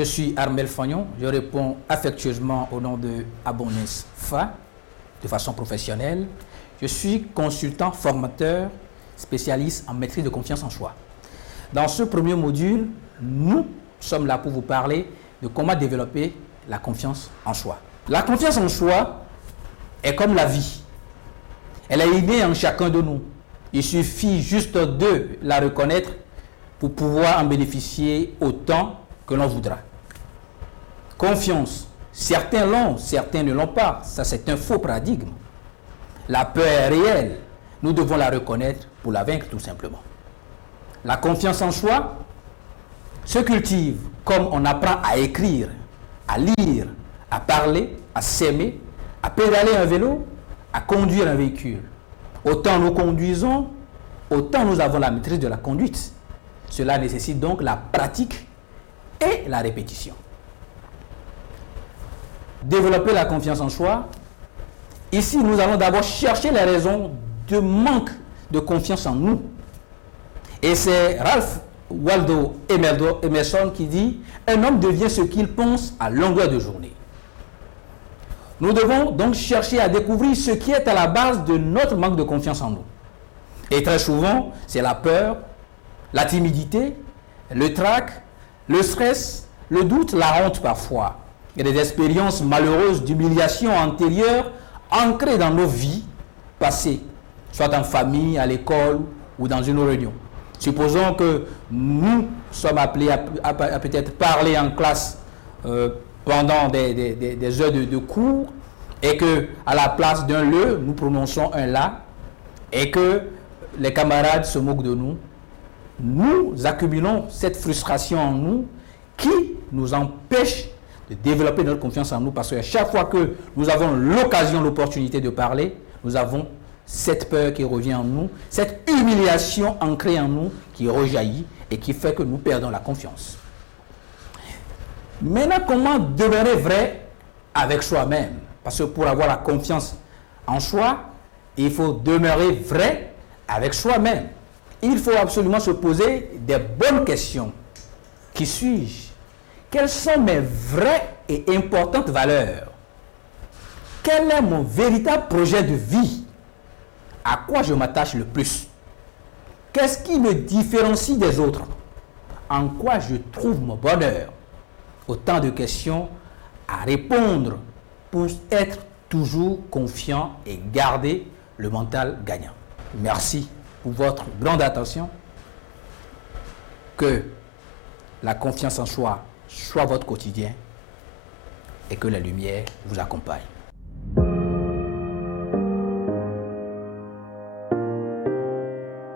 je suis Armel Fagnon, je réponds affectueusement au nom de Abonnes FA, de façon professionnelle. Je suis consultant formateur, spécialiste en maîtrise de confiance en soi. Dans ce premier module, nous sommes là pour vous parler de comment développer la confiance en soi. La confiance en soi est comme la vie. Elle est innée en chacun de nous. Il suffit juste de la reconnaître pour pouvoir en bénéficier autant que l'on voudra. Confiance. Certains l'ont, certains ne l'ont pas. Ça, c'est un faux paradigme. La peur est réelle. Nous devons la reconnaître pour la vaincre, tout simplement. La confiance en soi se cultive comme on apprend à écrire, à lire, à parler, à s'aimer, à pédaler un vélo, à conduire un véhicule. Autant nous conduisons, autant nous avons la maîtrise de la conduite. Cela nécessite donc la pratique et la répétition. Développer la confiance en soi. Ici, nous allons d'abord chercher les raisons de manque de confiance en nous. Et c'est Ralph Waldo Emerson qui dit « Un homme devient ce qu'il pense à longueur de journée ». Nous devons donc chercher à découvrir ce qui est à la base de notre manque de confiance en nous. Et très souvent, c'est la peur, la timidité, le trac, le stress, le doute, la honte parfois. Il y a des expériences malheureuses d'humiliation antérieure ancrées dans nos vies passées, soit en famille, à l'école ou dans une réunion. Supposons que nous sommes appelés à peut-être parler en classe pendant des heures de cours et que à la place d'un le, nous prononçons un la et que les camarades se moquent de nous. Nous accumulons cette frustration en nous qui nous empêche de développer notre confiance en nous parce qu'à chaque fois que nous avons l'occasion, l'opportunité de parler, nous avons cette peur qui revient en nous, cette humiliation ancrée en nous qui rejaillit et qui fait que nous perdons la confiance. Maintenant, comment demeurer vrai avec soi-même? Parce que pour avoir la confiance en soi, il faut demeurer vrai avec soi-même. Il faut absolument se poser des bonnes questions. Qui suis-je? Quelles sont mes vraies et importantes valeurs? Quel est mon véritable projet de vie? À quoi je m'attache le plus? Qu'est-ce qui me différencie des autres? En quoi je trouve mon bonheur? Autant de questions à répondre pour être toujours confiant et garder le mental gagnant. Merci pour votre grande attention. Que la confiance en soi soit votre quotidien et que la lumière vous accompagne.